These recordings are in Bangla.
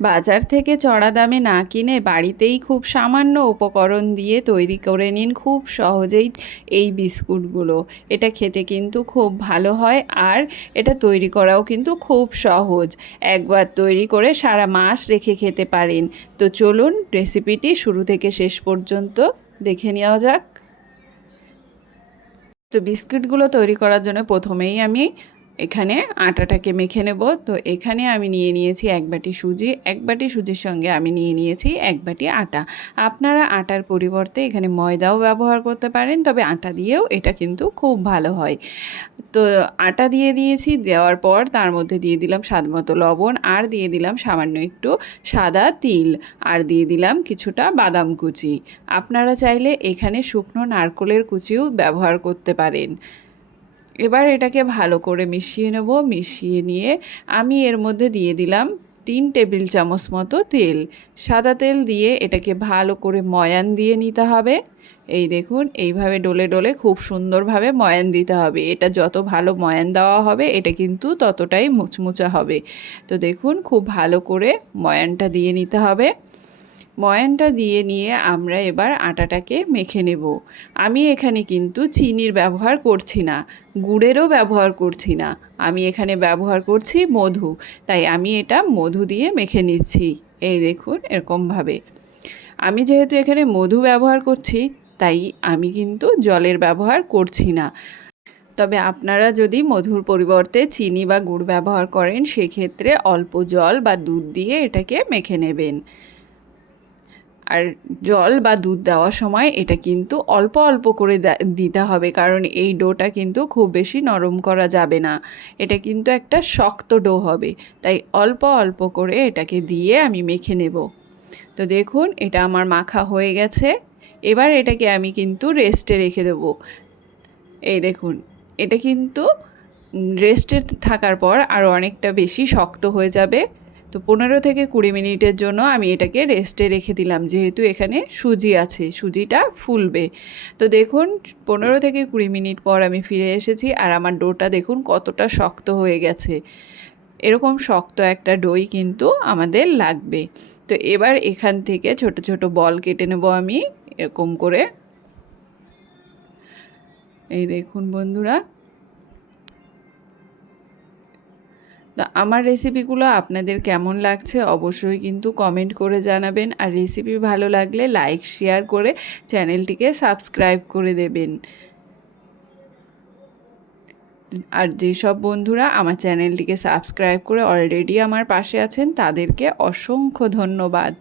বাজার থেকে চড়া দামে না কিনে বাড়িতেই খুব সামান্য উপকরণ দিয়ে তৈরি করে নিন খুব সহজেই এই বিস্কুটগুলো। এটা খেতে কিন্তু খুব ভালো হয়, আর এটা তৈরি করাও কিন্তু খুব সহজ। একবার তৈরি করে সারা মাস রেখে খেতে পারেন। তো চলুন রেসিপিটি শুরু থেকে শেষ পর্যন্ত দেখে নেওয়া যাক। তো বিস্কুটগুলো তৈরি করার জন্য প্রথমেই আমি এখানে আটাটাকে মেখে নেব। তো এখানে আমি নিয়ে নিয়েছি 1 বাটি সুজি। 1 বাটি সুজির সঙ্গে আমি নিয়ে নিয়েছি 1 বাটি আটা। আপনারা আটার পরিবর্তে এখানে ময়দাও ব্যবহার করতে পারেন, তবে আটা দিয়েও এটা কিন্তু খুব ভালো হয়। তো আটা দিয়ে দিয়েছি, দেওয়ার পর তার মধ্যে দিয়ে দিলাম স্বাদমতো লবণ, আর দিয়ে দিলাম সামান্য একটু সাদা তিল, আর দিয়ে দিলাম কিছুটা বাদাম কুচি। আপনারা চাইলে এখানে শুকনো নারকেলের কুচিও ব্যবহার করতে পারেন। এবার এটাকে ভালো করে মিশিয়ে নেব। মিশিয়ে নিয়ে আমি এর মধ্যে দিয়ে দিলাম 3 টেবিল চামচ মতো তেল। সাদা তেল দিয়ে এটাকে ভালো করে ময়ান দিয়ে নিতে হবে। এই দেখুন, এইভাবে ডলে ডলে খুব সুন্দরভাবে ময়ান দিতে হবে। এটা যত ভালো ময়ান দেওয়া হবে এটা কিন্তু ততটাই মুচমুচা হবে। তো দেখুন, খুব ভালো করে ময়ানটা দিয়ে নিতে হবে। ময়ানটা দিয়ে নিয়ে আমরা এবার আটাটাকে মেখে নেব। আমি এখানে কিন্তু চিনির ব্যবহার করছি না, গুড়েরও ব্যবহার করছি না, আমি এখানে ব্যবহার করছি মধু। তাই আমি এটা মধু দিয়ে মেখে নিচ্ছি। এই দেখুন, এরকমভাবে। আমি যেহেতু এখানে মধু ব্যবহার করছি, তাই আমি কিন্তু জলের ব্যবহার করছি না। তবে আপনারা যদি মধুর পরিবর্তে চিনি বা গুড় ব্যবহার করেন, সেক্ষেত্রে অল্প জল বা দুধ দিয়ে এটাকে মেখে নেবেন। আর জল বা দুধ দেওয়ার সময় এটা কিন্তু অল্প অল্প করে দিতে হবে, কারণ এই ডোটা কিন্তু খুব বেশি নরম করা যাবে না। এটা কিন্তু একটা শক্ত ডো হবে, তাই অল্প অল্প করে এটাকে দিয়ে আমি মেখে নেব। তো দেখুন, এটা আমার মাখা হয়ে গেছে। এবার এটাকে আমি কিন্তু রেস্টে রেখে দেব। এই দেখুন, এটা কিন্তু রেস্টে থাকার পর আরও অনেকটা বেশি শক্ত হয়ে যাবে। তো 15 থেকে 20 মিনিটের জন্য আমি এটাকে রেস্টে রেখে দিলাম, যেহেতু এখানে সুজি আছে, সুজিটা ফুলবে। তো দেখুন, 15 থেকে 20 মিনিট পর আমি ফিরে এসেছি, আর আমার ডোটা দেখুন কতটা শক্ত হয়ে গেছে। এরকম শক্ত একটা ডোই কিন্তু আমাদের লাগবে। তো এবার এখান থেকে ছোট ছোট বল কেটে নেব আমি, এরকম করে। এই দেখুন বন্ধুরা, তো আমার রেসিপিগুলো আপনাদের কেমন লাগছে অবশ্যই কিন্তু কমেন্ট করে জানাবেন, আর রেসিপি ভালো লাগলে লাইক শেয়ার করে চ্যানেলটিকে সাবস্ক্রাইব করে দেবেন। আর যেসব বন্ধুরা আমার চ্যানেলটিকে সাবস্ক্রাইব করে অলরেডি আমার পাশে আছেন, তাদেরকে অসংখ্য ধন্যবাদ।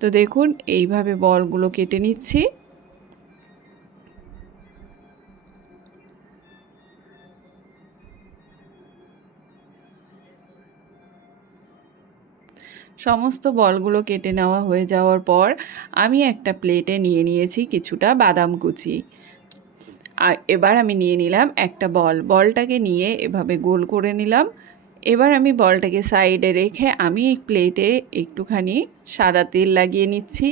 তো দেখুন, এইভাবে বলগুলো কেটে নিচ্ছি। সমস্ত বলগুলো কেটে নেওয়া হয়ে যাওয়ার পর আমি একটা প্লেটে নিয়ে নিয়েছি কিছুটা বাদাম কুচি। আর এবার আমি নিয়ে নিলাম একটা বলটাকে নিয়ে এভাবে গোল করে নিলাম। এবার আমি বলটাকে সাইডে রেখে আমি এই প্লেটে একটুখানি সাদা তেল লাগিয়ে নিচ্ছি।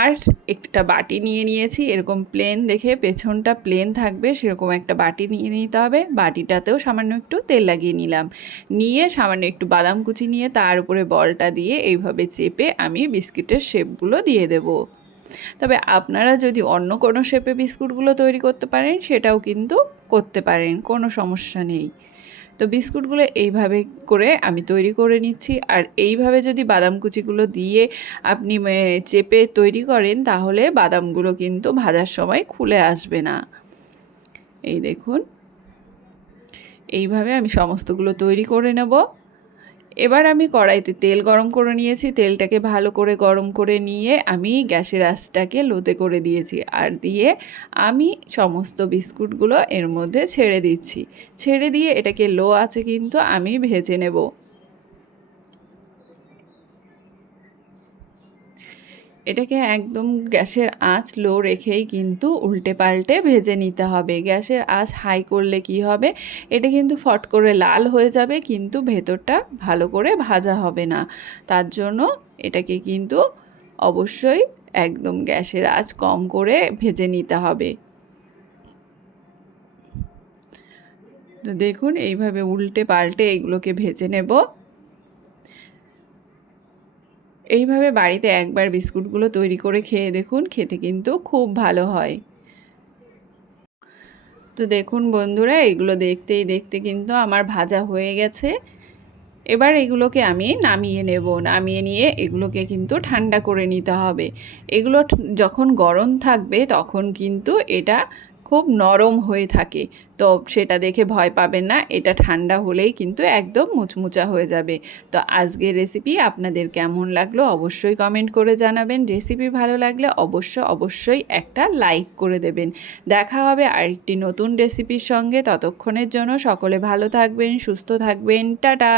আর একটা বাটি নিয়ে নিয়েছি, এরকম প্লেন দেখে, পেছনটা প্লেন থাকবে সেরকম একটা বাটি নিয়ে নিতে হবে। বাটিটাতেও সামান্য একটু তেল লাগিয়ে নিলাম। নিয়ে সামান্য একটু বাদাম কুচি নিয়ে তার উপরে বলটা দিয়ে এইভাবে চেপে আমি বিস্কিটের শেপগুলো দিয়ে দেব। তবে আপনারা যদি অন্য কোনো শেপে বিস্কুটগুলো তৈরি করতে পারেন, সেটাও কিন্তু করতে পারেন, কোনো সমস্যা নেই। তো বিস্কুটগুলো এইভাবে করে আমি তৈরি করে নিচ্ছি। আর এইভাবে যদি বাদাম কুচিগুলো দিয়ে আপনি চেপে তৈরি করেন, তাহলে বাদামগুলো কিন্তু ভাজার সময় খুলে আসবে না। এই দেখুন, এইভাবে আমি সমস্তগুলো তৈরি করে নেব। এবার আমি কড়াইতে তেল গরম করে নিয়েছি। তেলটাকে ভালো করে গরম করে নিয়ে আমি গ্যাসের আঁচটাকে লোতে করে দিয়েছি, আর দিয়ে আমি সমস্ত বিস্কুটগুলো এর মধ্যে ছেড়ে দিচ্ছি। ছেড়ে দিয়ে এটাকে লো আছে কিন্তু আমি ভেজে নেব। এটাকে একদম গ্যাসের আঁচ লো রেখেই কিন্তু উল্টে পাল্টে ভেজে নিতে হবে। গ্যাসের আঁচ হাই করলে কি হবে, এটা কিন্তু ফট করে লাল হয়ে যাবে, কিন্তু ভেতরটা ভালো করে ভাজা হবে না। তার জন্য এটাকে কিন্তু অবশ্যই একদম গ্যাসের আঁচ কম করে ভেজে নিতে হবে। তো দেখুন, এইভাবে উল্টে পাল্টে এগুলোকে ভেজে নেব। এইভাবে বাড়িতে একবার বিস্কুটগুলো তৈরি করে খেয়ে দেখুন, খেতে কিন্তু খুব ভালো হয়। তো দেখুন বন্ধুরা, এগুলো দেখতেই দেখতে কিন্তু আমার ভাজা হয়ে গেছে। এবার এগুলোকে আমি নামিয়ে নেব। নামিয়ে নিয়ে এগুলোকে কিন্তু ঠান্ডা করে নিতে হবে। এগুলো যখন গরম থাকবে তখন কিন্তু এটা খুব নরম হয়ে থাকে। তো সেটা দেখে ভয় পাবেন না, এটা ঠান্ডা হলেই কিন্তু একদম মুচমুচা হয়ে যাবে। তো আজকের রেসিপি আপনাদের কেমন লাগলো অবশ্যই কমেন্ট করে জানাবেন। রেসিপি ভালো লাগলে অবশ্যই একটা লাইক করে দেবেন। দেখা হবে আরেকটি নতুন রেসিপির সঙ্গে। ততক্ষণের জন্য সকলে ভালো থাকবেন, সুস্থ থাকবেন। টাটা।